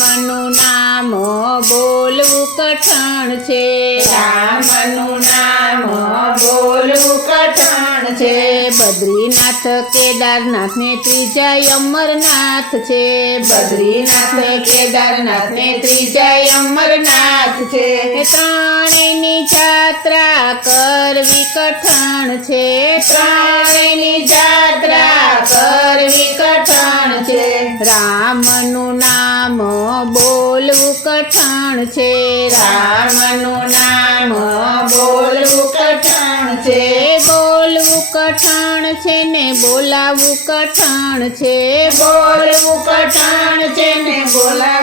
રામનું નામ બોલવું કઠણ છે રામનું નામ બોલવું કઠણ છે બદ્રીનાથ કેદારનાથ ને ત્રીજા અમરનાથ છે બદ્રીનાથ કેદારનાથ ને ત્રીજા અમરનાથ છે ત્રણેયની જાત્રા કરવી કઠણ છે ત્રણેયની જાત્રા કરવી કઠણ છે રામનું નામ બોલવું કઠણ છે રામનું નામ બોલવું કઠણ છે બોલવું કઠણ છે ને બોલાવવું કઠણ છે બોલવું કઠણ છે ને બોલાવવું